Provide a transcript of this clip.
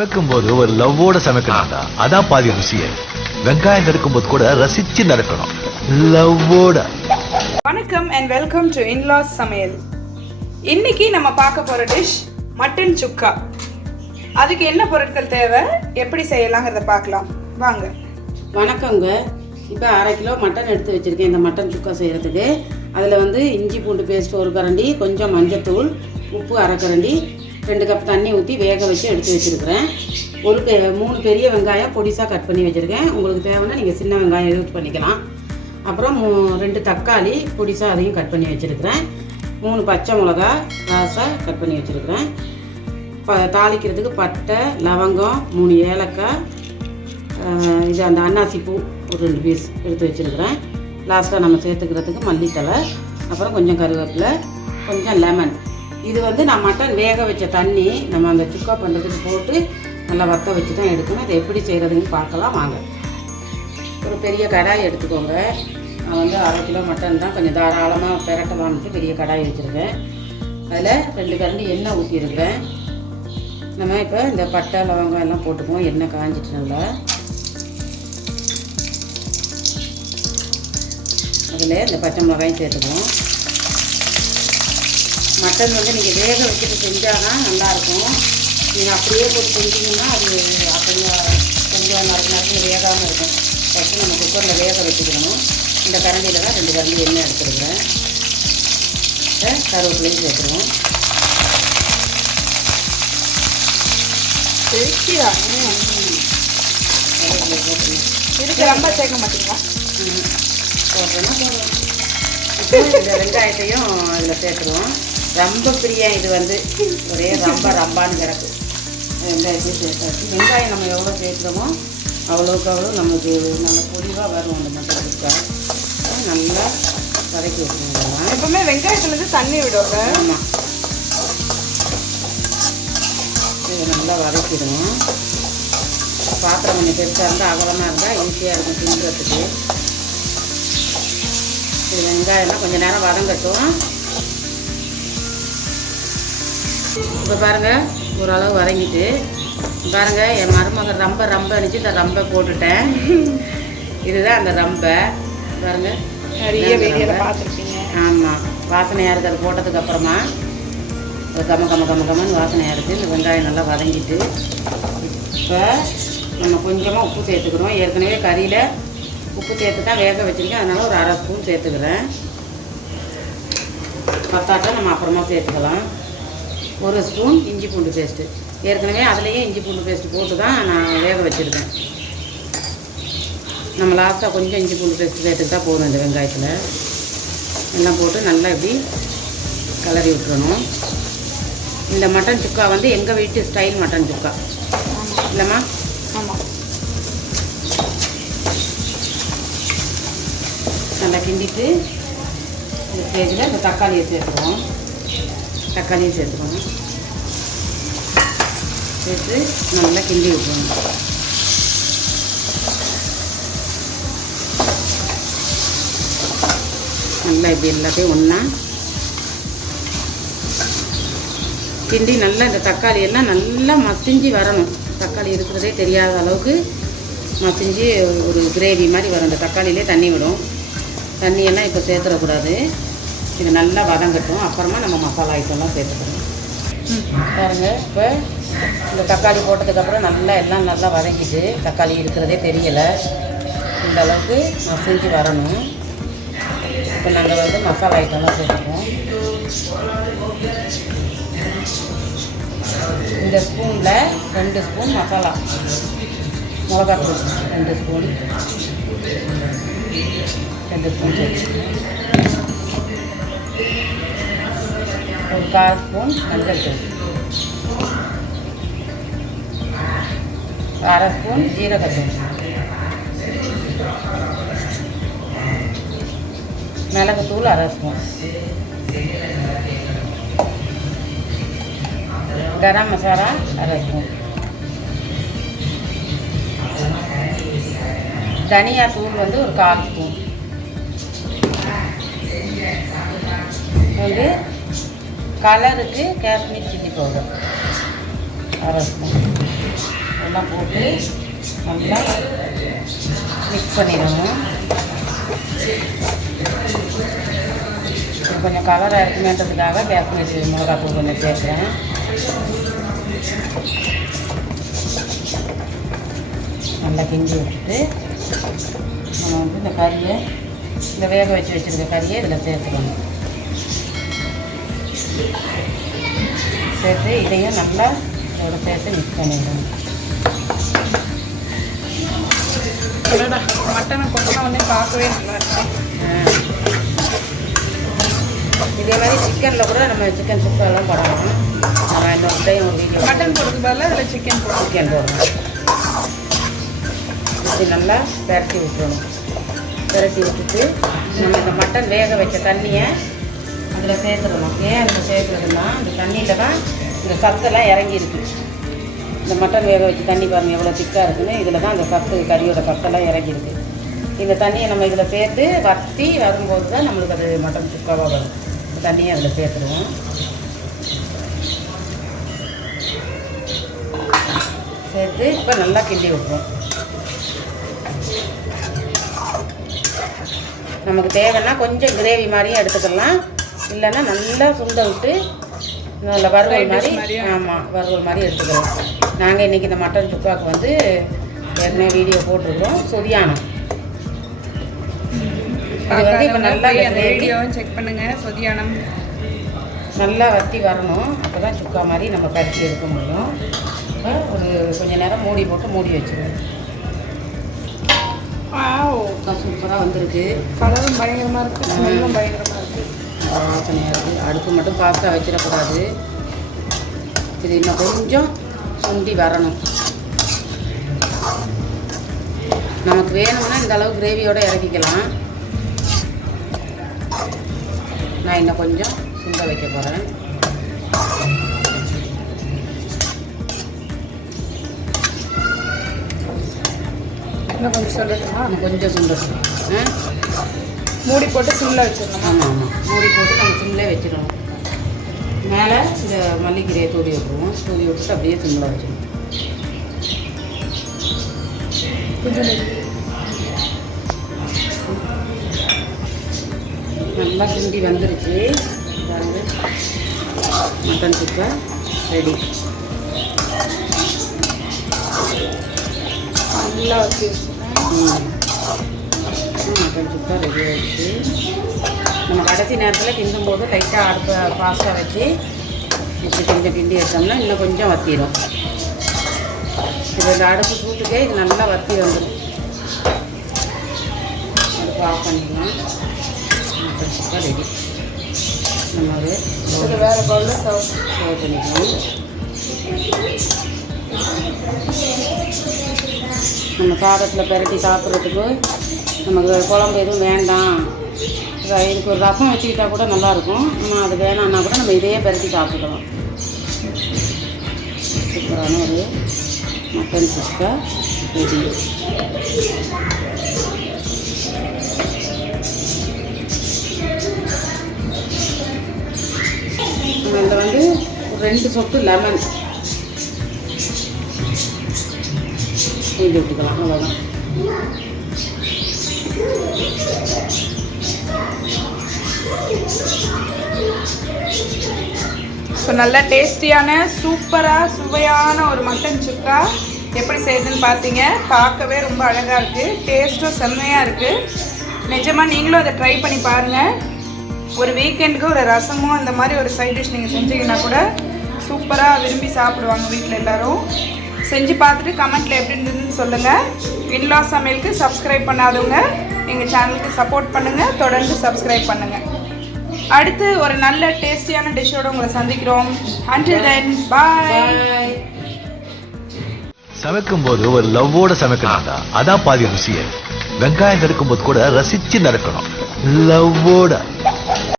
சமைக்கும் போது ஒரு லவ்வோட சமைக்கணும்டா. அதான் பாதி ருசியே. வெங்காயம் நறுக்கும் போது கூட ரசிச்சு நறுக்கணும், லவ்வோட. வணக்கம் அண்ட் வெல்கம் டு இன்லாஸ் சமையல். இன்னைக்கு நம்ம பார்க்க போற டிஷ் மட்டன் சுக்கா. அதுக்கு என்ன பொருட்கள் தேவை, எப்படி செய்யலாங்கிறத பார்க்கலாம் வாங்க. வணக்கங்க. இப்போ 1/2 கிலோ மட்டன் எடுத்து வச்சுருக்கேன் இந்த மட்டன் சுக்கா செய்கிறதுக்கு. அதில் வந்து இஞ்சி பூண்டு பேஸ்ட் 1 கரண்டி, கொஞ்சம் மஞ்சத்தூள், உப்பு 1/2 கரண்டி, 2 கப் தண்ணி ஊற்றி வேக வச்சு எடுத்து வச்சுருக்கிறேன். 3 பெரிய வெங்காயம் பொடிசாக கட் பண்ணி வச்சுருக்கேன். உங்களுக்கு தேவைன்னா நீங்கள் சின்ன வெங்காயம் யூஸ் பண்ணிக்கலாம். அப்புறம் 2 தக்காளி பொடிசாக அதையும் கட் பண்ணி வச்சுருக்கிறேன். 3 பச்சை மிளகா ராசாக கட் பண்ணி வச்சுருக்கிறேன். தாளிக்கிறதுக்கு பட்டை, லவங்கம், 3 ஏலக்காய், இது அந்த அன்னாசி பூ ஒரு 2 பீஸ் எடுத்து வச்சுருக்கிறேன். லாஸ்ட்டாக நம்ம சேர்த்துக்கிறதுக்கு மல்லித்தலை, அப்புறம் கொஞ்சம் கருவேப்பிலை, கொஞ்சம் லெமன். இது வந்து நான் மட்டன் வேக வச்ச தண்ணி நம்ம அந்த சுக்கா பண்ணுறதுக்கு போட்டு நல்லா வற்ற வச்சு தான் எடுக்கணும். இது எப்படி செய்கிறதுன்னு பார்க்கலாம் வாங்க. ஒரு பெரிய கடாய் எடுத்துக்கோங்க. நான் வந்து 1/2 கிலோ மட்டன் தான், கொஞ்சம் தாராளமாக பெரட்டலான்ட்டு பெரிய கடாய் வச்சுருக்கேன். அதில் 2 கரண்டி எண்ணெய் ஊற்றிருக்கிறேன். நம்ம இப்போ இந்த பட்டை லவங்கம் எல்லாம் போட்டுக்குவோம். எண்ணெய் காஞ்சிட்டு நல்லா அதில் இந்த பச்சை மிளகாயும் சேர்த்துக்குவோம். மட்டன் வந்து நீங்கள் வேக வச்சுட்டு செஞ்சால் தான் நல்லாயிருக்கும். நீங்கள் அப்படியே போட்டு செஞ்சிங்கன்னா அது அப்படியே கொஞ்சம் நேரத்தில் வேகாமல் இருக்கும். ஃபஸ்ட்டு நம்ம குக்கரில் வேக வச்சுக்கணும். இந்த கரண்டியில் தான் 2 கரண்டி எண்ணெய் எடுத்துருக்குறேன். கருவேப்பிலையும் சேர்த்துருவோம். இதுக்கு ரொம்ப சேர்க்க மாட்டீங்களா? போடுறோன்னா போடுவோம். இப்போ இந்த வெங்காயத்தையும் அதில் சேர்த்துருவோம். ரொம்ப பிரியம் இது வந்து ஒரே ரம்பான்னு கிடக்கு. வெங்காயத்தையும் சேர்த்தாச்சு. வெங்காயம் நம்ம எவ்வளோ சேர்க்குறோமோ அவ்வளோக்கு அவ்வளோ நமக்கு நல்ல பொடிவாக வரும். அந்த மட்டன் சுக்கா நல்லா வதக்கி வச்சுருந்தோம்னா எப்பவுமே வெங்காயத்துலேருந்து தண்ணி விடுவாங்க. ஆமாம், இதை நல்லா வதக்கிடுவோம். பாத்திரம் கொஞ்சம் பெருசாக இருந்தால் அகலமாக இருந்தால் ஈஸியாக இருக்கும் திங்கிறதுக்கு. இது வெங்காயம்லாம் கொஞ்சம் நேரம் வதங்கட்டும். இப்போ பாருங்கள் ஓரளவு வதங்கிட்டு பாருங்கள். என் மருமகள் ரொம்ப அனுப்பிச்சு இந்த ரம்பை போட்டுட்டேன். இதுதான் அந்த ரம்பை பாருங்கள். நிறைய வீடியோவில் பார்த்துருப்பீங்க. ஆமாம், வாசனையாக இருக்குது. அது போட்டதுக்கப்புறமா ஒரு கம்மன்னு வாசனையாக இருக்குது. இந்த வெங்காயம் நல்லா வதங்கிட்டு இப்போ நம்ம கொஞ்சமாக உப்பு சேர்த்துக்கிறோம். ஏற்கனவே கறியில் உப்பு சேர்த்து தான் வேக வச்சுருக்கேன். அதனால் ஒரு 1/2 ஸ்பூன் சேர்த்துக்கிறேன். பத்தாட்டம் நம்ம அப்புறமா சேர்த்துக்கலாம். 1 ஸ்பூன் இஞ்சி பூண்டு பேஸ்ட்டு. ஏற்கனவே அதுலேயே இஞ்சி பூண்டு பேஸ்ட்டு போட்டு தான் நான் வேக வச்சுருக்கேன். நம்ம லாஸ்ட்டாக கொஞ்சம் இஞ்சி பூண்டு பேஸ்ட்டு சேர்த்துக்கிட்டா போதும். இந்த வெங்காயத்தில் எல்லாம் போட்டு நல்லா இப்படி கிளறி விட்டுறணும். இந்த மட்டன் சுக்கா வந்து எங்கள் வீட்டு ஸ்டைல் மட்டன் சுக்கா இல்லைம்மா? ஆமாம். நல்லா கிண்டிட்டு இந்த ஸ்டேஜில் இந்த தக்காளியை சேர்த்துருவோம். சேர்த்து நல்லா கிண்டி விட்டுருவோம். நல்லா இப்படி எல்லாத்தையும் ஒன்றா கிண்டி நல்லா இந்த தக்காளி எல்லாம் நல்லா மசிஞ்சு வரணும். தக்காளி இருக்கிறதே தெரியாத அளவுக்கு மசிஞ்சு ஒரு கிரேவி மாதிரி வரும். இந்த தக்காளியிலே தண்ணி விடும். தண்ணியெல்லாம் இப்போ சேர்த்துடக்கூடாது. இது நல்லா வதங்கட்டும். அப்புறமா நம்ம மசாலா ஐட்டம்லாம் சேர்த்துக்கணும். பாருங்கள், இப்போ இந்த தக்காளி போட்டதுக்கப்புறம் எல்லாம் நல்லா வதங்கிட்டு தக்காளி இருக்கிறதே தெரியலை. இந்த அளவுக்கு மசிஞ்சு வரணும். இப்போ நாங்கள் வந்து மசாலா ஐட்டம்லாம் சேர்த்துப்போம். இந்த ஸ்பூனில் 2 ஸ்பூன் மசாலா மிளகாத்தூள், 2 ஸ்பூன் சேர்த்துக்கோங்க. ஒரு 1/4 ஸ்பூன் மஞ்சள் தூள், 1/2 ஸ்பூன் ஜீரகத்தூள், மிளகுத்தூள் 1/2 ஸ்பூன், கரம் மசாலா 1/2 ஸ்பூன், தனியா தூள் வந்து ஒரு 1/4 ஸ்பூன், வந்து கலருக்கு காஷ்மீர் சில்லி பவுடர் 1/2 ஸ்பூன், நல்லா போட்டு நல்லா மிக்ஸ் பண்ணிடணும். கொஞ்சம் கலராக இருக்குமேன்றதுக்காக காஷ்மீரி மிளகாத்தூள் கொஞ்சம் சேர்க்குறேன். நல்லா கிண்டி விட்டுட்டு நம்ம வந்து இந்த கறியை, இந்த வேக வச்சு வச்சுருக்க கறியை இதில் சேர்த்துக்கணும். சேர்த்து இதையும் நல்லா இதோட சேர்த்து மிக்ஸ் பண்ணிடணும். மட்டனை கொட்டினா உடனே பார்க்கவே நல்லா இருக்கும். இதே மாதிரி சிக்கனில் கூட நம்ம சிக்கன் சுக்காலாம் போடலாம். நான் இன்னொரு டைம் ஒரு வீடியோ மட்டன் போடுறதுக்கு பதிலாக அதில் சிக்கன் போடுறோம். இது நல்லா பெரட்டி விட்டுறணும். பெரட்டி விட்டுட்டு நம்ம இந்த மட்டன் வேக வச்ச தண்ணியை அதில் சேர்த்துடணும். ஏன் அதில் சேர்க்குறதுன்னா அந்த தண்ணியில் தான் இந்த சத்தெல்லாம் இறங்கியிருக்கு. இந்த மட்டன் வேக வச்ச தண்ணி பாருங்கள் எவ்வளோ திக்காக இருக்குன்னு. இதில் தான் அந்த சத்து, கறியோட சத்தெல்லாம் இறங்கியிருக்கு. இந்த தண்ணியை நம்ம இதில் சேர்த்து வற்றி வரும்போது தான் நம்மளுக்கு அது மட்டன் சுக்காவாக வரும். இந்த தண்ணியை அதில் சேர்த்துருவோம். சேர்த்து இப்போ நல்லா கிண்டி விட்டுருவோம். நமக்கு தேவைன்னா கொஞ்சம் கிரேவி மாதிரியும் எடுத்துக்கலாம், இல்லைன்னா நல்லா சுண்ட விட்டு நல்ல வறுவல் மாதிரி, ஆமாம் வறுவல் மாதிரி எடுத்துக்கலாம். நாங்கள் இன்றைக்கி இந்த மட்டன் சுக்காவுக்கு வந்து ஏற்கனவே வீடியோ போட்டிருக்கோம். சொதியானம் இது வந்து இப்போ நல்லா வீடியோவும் செக் பண்ணுங்கள். சொதியானம் நல்லா வற்றி வரணும். அப்போ தான் சுக்கா மாதிரி நம்ம கடிச்சு எடுக்க முடியும். இப்போ ஒரு கொஞ்சம் நேரம் மூடி போட்டு மூடி வச்சுருவோம். சூப்பராக வந்துருக்கு. கலரும் பயங்கரமாக இருக்குது, ஸ்மெல்லும் பயங்கரமாக இருக்குது. வாசனையாக இருக்குது. அடுப்பு மட்டும் ஃபாஸ்ட்டாக வச்சிடக்கூடாது. இது இன்னும் கொஞ்சம் சுண்டி வரணும். நமக்கு வேணும்னா இந்த அளவு கிரேவியோடு இறக்கிக்கலாம். நான் இன்னும் கொஞ்சம் சுண்ட வைக்க போகிறேன். இன்னும் கொஞ்சம் சொல்லட்டுமா? கொஞ்சம் சுண்டணும். மூடி போட்டு சிம்மில் வச்சிடணும். ஆமாம் ஆமாம், மூடி போட்டு நம்ம சிம்மில் வச்சிடணும். மேலே இந்த மல்லிக்கீரையை தூவி விட்டுருவோம். தூவி விட்டுட்டு அப்படியே சிம்மில் வச்சிடணும். நல்லா கிண்டி வந்துருச்சு. மட்டன் சுக்கா ரெடி. நல்லா வச்சு மட்டன் சுக்கா ரெடி ஆகிடுச்சு. நம்ம கடைசி நேரத்தில் கிண்டும் போது லைட்டாக அடுப்பை ஃபாஸ்ட்டாக வச்சு இப்படி கொஞ்சம் கிண்டி எடுத்தோம்னா இன்னும் கொஞ்சம் வத்திடும். இது இந்த அடுப்பு சூட்டுக்கே இது நல்லா வத்தி வந்துடும். அடுப்பு ஆஃப் பண்ணிக்கலாம். மட்டன் சுக்கா ரெடி. நம்ம அது வேறு பவுலில் சர்வ் பண்ணிக்கலாம். நம்ம சாதத்தில் பெரட்டி சாப்பிட்றதுக்கு நமக்கு குழம்பு எதுவும் வேண்டாம், இதுக்கு ஒரு ரசம் வச்சுக்கிட்டா கூட நல்லாயிருக்கும். ஆனால் அது வேணான்னா கூட நம்ம இதையே பெரட்டி சாப்பிட்டுக்கலாம். சூப்பரான ஒரு மட்டன் சுக்கா ரெடி. அதில் வந்து 2 சொட்டு லெமன் இது விட்டுக்கலாம். அவ்வளோதான். ஸோ நல்ல டேஸ்டியான சூப்பராக சுவையான ஒரு மட்டன் சுக்கா எப்படி செய்யுதுன்னு பார்த்தீங்க. பார்க்கவே ரொம்ப அழகாக இருக்குது, டேஸ்ட்டும் செம்மையாக இருக்குது. நிஜமாக நீங்களும் அதை ட்ரை பண்ணி பாருங்கள். ஒரு வீக்கெண்டுக்கு ஒரு ரசமும் அந்த மாதிரி ஒரு சைட் டிஷ் நீங்கள் செஞ்சீங்கன்னா கூட சூப்பராக விரும்பி சாப்பிடுவாங்க வீட்டில் எல்லோரும். செஞ்சு பார்த்துட்டு கமெண்ட்டில் எப்படி இருந்ததுன்னு சொல்லுங்கள். இன்லாஸ் சமையலுக்கு சப்ஸ்கிரைப் பண்ணாதவங்க எங்கள் சேனலுக்கு சப்போர்ட் பண்ணுங்கள், தொடர்ந்து சப்ஸ்கிரைப் பண்ணுங்கள். அடுத்து ஒரு நல்ல டேஸ்டியான டிஷ்ஷோட உங்களை சந்திக்கிறோம். Until then, bye. சமைக்கும் போது ஒரு லவ்வோட சமைக்கணும்டா, அதான் பாதி ருசியே. வெங்காயம் நறுக்கும் போது கூட ரசிச்சு நறுக்கணும், லவ்வோட.